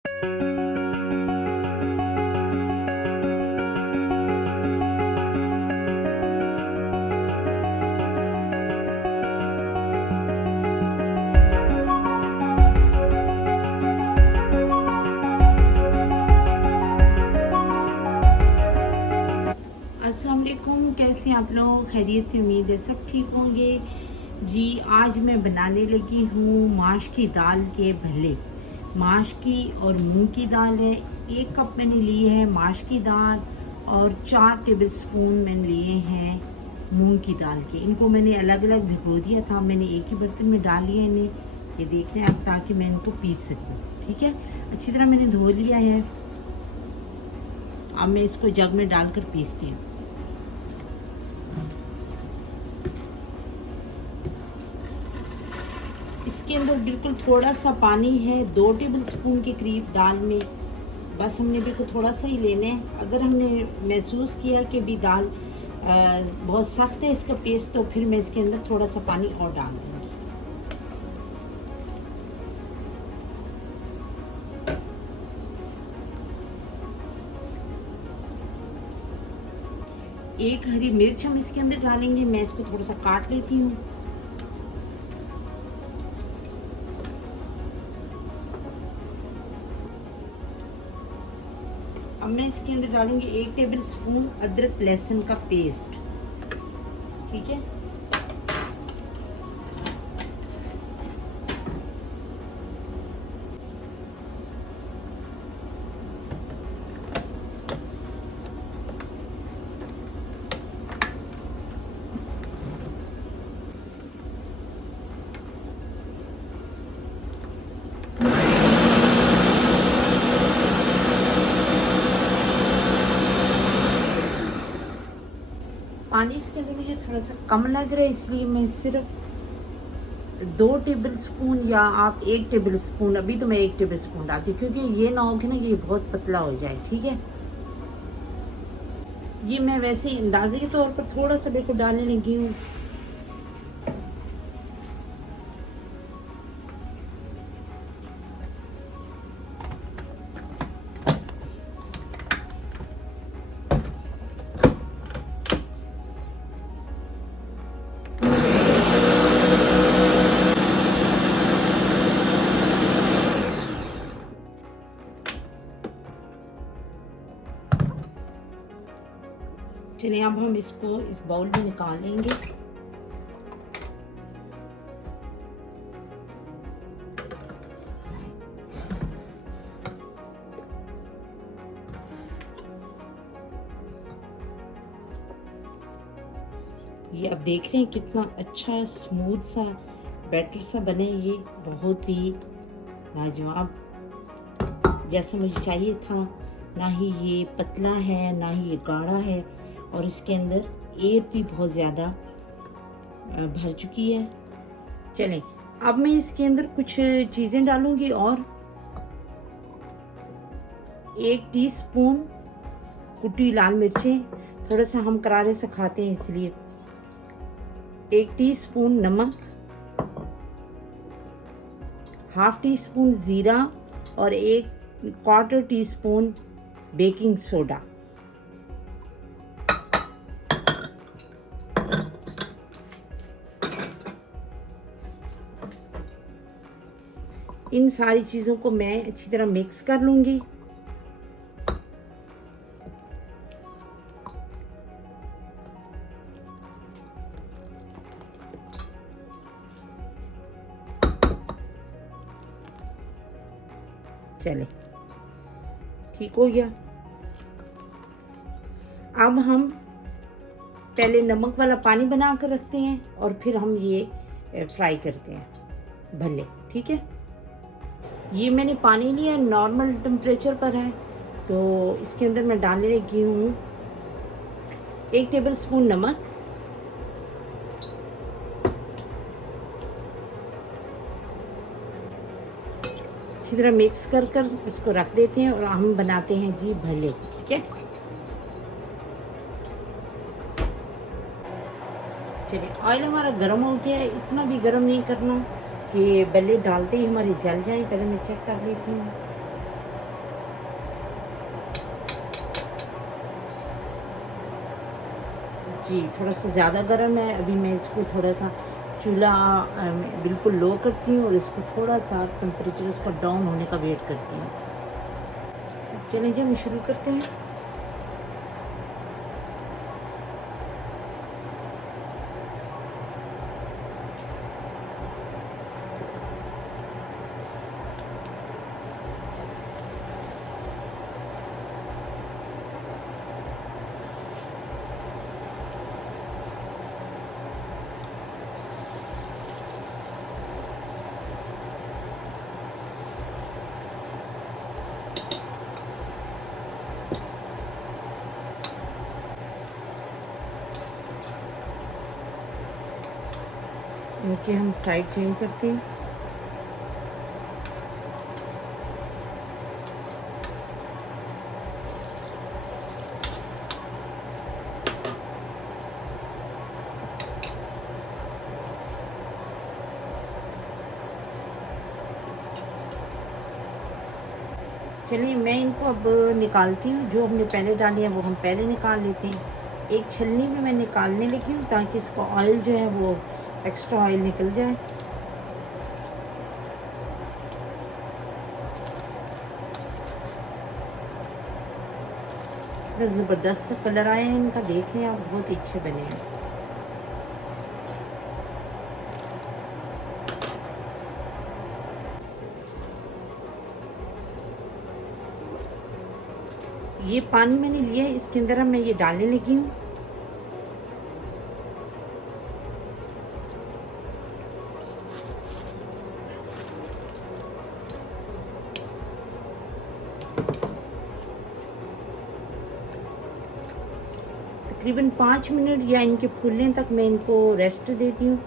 अस्सलाम वालेकुम, कैसे हैं आप लोग? खैरियत से? उम्मीद है सब ठीक होंगे जी। आज मैं बनाने लगी हूँ माश की दाल के भल्ले। माश की और मूंग की दाल है। 1 कप मैंने ली है माश की दाल और 4 टेबलस्पून मैंने लिए हैं मूंग की दाल के। इनको मैंने अलग अलग भिगो दिया था, मैंने एक ही बर्तन में डाल लिया इन्हें, ये देख रहे हैं आप, ताकि मैं इनको पीस सकूँ। ठीक है, अच्छी तरह मैंने धो लिया है। अब मैं इसको जग में डालकर पीसती हूँ। इसके अंदर बिल्कुल थोड़ा सा पानी है, 2 टेबलस्पून के करीब दाल में। बस हमने बिल्कुल थोड़ा सा ही लेना है। अगर हमने महसूस किया कि भी दाल बहुत सख्त है इसका पेस्ट, तो फिर मैं इसके अंदर थोड़ा सा पानी और डाल दूँगी। एक हरी मिर्च हम इसके अंदर डालेंगे, मैं इसको थोड़ा सा काट लेती हूँ। अब मैं इसके अंदर डालूंगी 1 टेबलस्पून अदरक लहसुन का पेस्ट। ठीक है, पानी इसके अंदर मुझे थोड़ा सा कम लग रहा है, इसलिए मैं सिर्फ 2 टेबलस्पून या आप 1 टेबलस्पून, अभी तो मैं 1 टेबलस्पून डालती हूँ, क्योंकि ये ना हो कि ना ये बहुत पतला हो जाए। ठीक है, ये मैं वैसे ही अंदाजे के तौर पर थोड़ा सा बिल्कुल डालने लगी हूँ। चलिए अब हम इसको इस बाउल में निकाल लेंगे। ये अब देख रहे हैं कितना अच्छा स्मूथ सा बैटर सा बने, ये बहुत ही लाजवाब जैसा मुझे चाहिए था। ना ही ये पतला है ना ही ये गाढ़ा है, और इसके अंदर एयर भी बहुत ज़्यादा भर चुकी है। चलें, अब मैं इसके अंदर कुछ चीज़ें डालूंगी, और 1 टीस्पून कुटी लाल मिर्चें, थोड़ा सा हम करारे से खाते हैं इसलिए। 1 टीस्पून नमक, ½ टीस्पून ज़ीरा और 1/4 टीस्पून बेकिंग सोडा। इन सारी चीज़ों को मैं अच्छी तरह मिक्स कर लूँगी। चले, ठीक हो गया। अब हम पहले नमक वाला पानी बना कर रखते हैं और फिर हम ये फ्राई करते हैं भल्ले। ठीक है, ये मैंने पानी लिया, नॉर्मल टेम्परेचर पर है, तो इसके अंदर मैं डालने लगी हूँ 1 टेबलस्पून नमक, अच्छी तरह मिक्स कर कर इसको रख देते हैं और हम बनाते हैं जी भल्ले। ठीक है, चलिए ऑयल हमारा गर्म हो गया है। इतना भी गर्म नहीं करना कि भल्ले डालते ही हमारे जल जाए। पहले मैं चेक कर लेती हूँ। जी थोड़ा सा ज़्यादा गर्म है। अभी मैं इसको थोड़ा सा चूल्हा बिल्कुल लो करती हूँ और इसको थोड़ा सा टेम्परेचर इसका डाउन होने का वेट करती हूँ। चलें जी हम शुरू करते हैं। इनके हम साइड चेंज करते हैं। चलिए मैं इनको अब निकालती हूँ। जो हमने पहले डाली है वो हम पहले निकाल लेते हैं। एक छलनी में मैं निकालने लगी हूँ ताकि इसका ऑयल जो है वो एक्स्ट्रा ऑयल निकल जाए। ज़बरदस्त कलर आए हैं इनका, देख लें आप, बहुत ही अच्छे बने हैं। ये पानी मैंने लिया है, इसके अंदर मैं ये डालने लगी हूँ। तकरीबन 5 मिनट या इनके फूलने तक मैं इनको रेस्ट देती हूँ।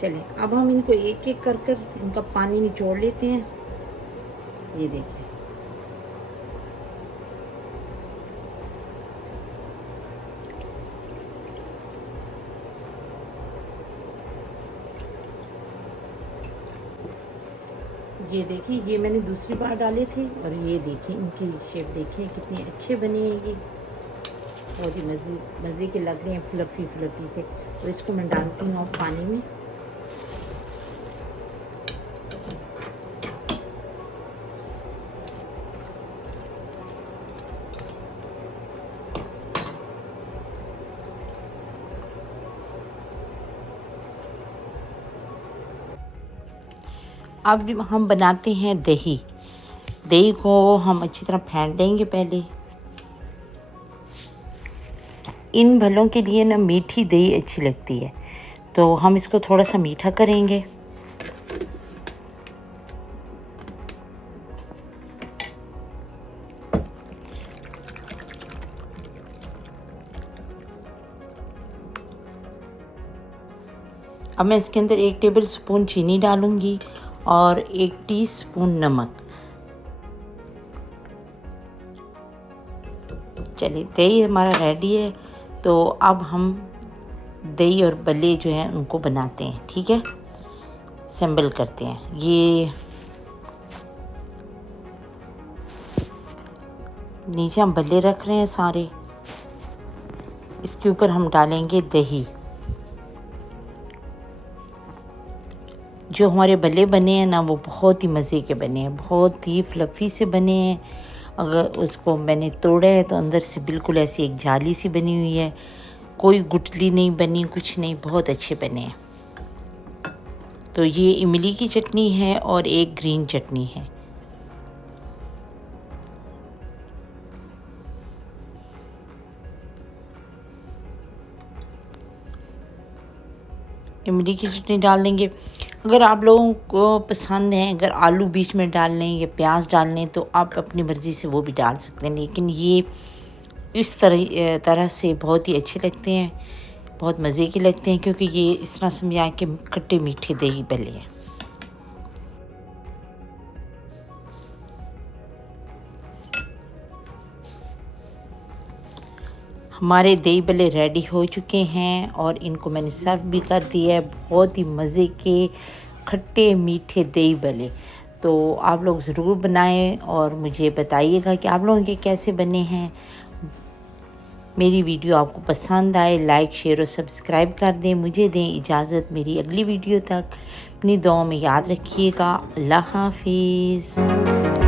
चलिए अब हम इनको एक एक कर कर इनका पानी निचोड़ लेते हैं। ये देखिए ये देखिए, ये मैंने दूसरी बार डाले थे और ये देखिए इनकी शेप देखिए कितने अच्छे बने हैं। ये बहुत ही मज़े के लग रहे हैं, फ्लफ़ी से। और इसको मैं डालती हूँ अब पानी में। अब हम बनाते हैं दही। दही को हम अच्छी तरह फेंट देंगे पहले। इन भलों के लिए ना मीठी दही अच्छी लगती है, तो हम इसको थोड़ा सा मीठा करेंगे। अब मैं इसके अंदर 1 टेबल स्पून चीनी डालूंगी और 1 टीस्पून नमक। चलिए दही हमारा रेडी है, तो अब हम दही और बल्ले जो हैं उनको बनाते हैं। ठीक है, असेंबल करते हैं। ये नीचे हम बल्ले रख रहे हैं सारे, इसके ऊपर हम डालेंगे दही। जो हमारे बल्ले बने हैं ना वो बहुत ही मज़े के बने हैं, बहुत ही फ्लफ़ी से बने हैं। अगर उसको मैंने तोड़ा है तो अंदर से बिल्कुल ऐसी एक जाली सी बनी हुई है, कोई गुठली नहीं बनी, कुछ नहीं, बहुत अच्छे बने हैं। तो ये इमली की चटनी है और एक ग्रीन चटनी है। इमली की चटनी डाल देंगे। अगर आप लोगों को पसंद है, अगर आलू बीच में डाल लें या प्याज डाल लें तो आप अपनी मर्ज़ी से वो भी डाल सकते हैं, लेकिन ये इस तरह से बहुत ही अच्छे लगते हैं, बहुत मज़े के लगते हैं, क्योंकि ये इस तरह समझा के खट्टे मीठे दही भल्ले हैं। हमारे दही भल्ले रेडी हो चुके हैं और इनको मैंने सर्व भी कर दिया है। बहुत ही मज़े के खट्टे मीठे दही भल्ले। तो आप लोग ज़रूर बनाएं और मुझे बताइएगा कि आप लोगों के कैसे बने हैं। मेरी वीडियो आपको पसंद आए, लाइक शेयर और सब्सक्राइब कर दें। मुझे दें इजाज़त मेरी अगली वीडियो तक। अपनी दुआ में याद रखिएगा। अल्लाह हाफिज़।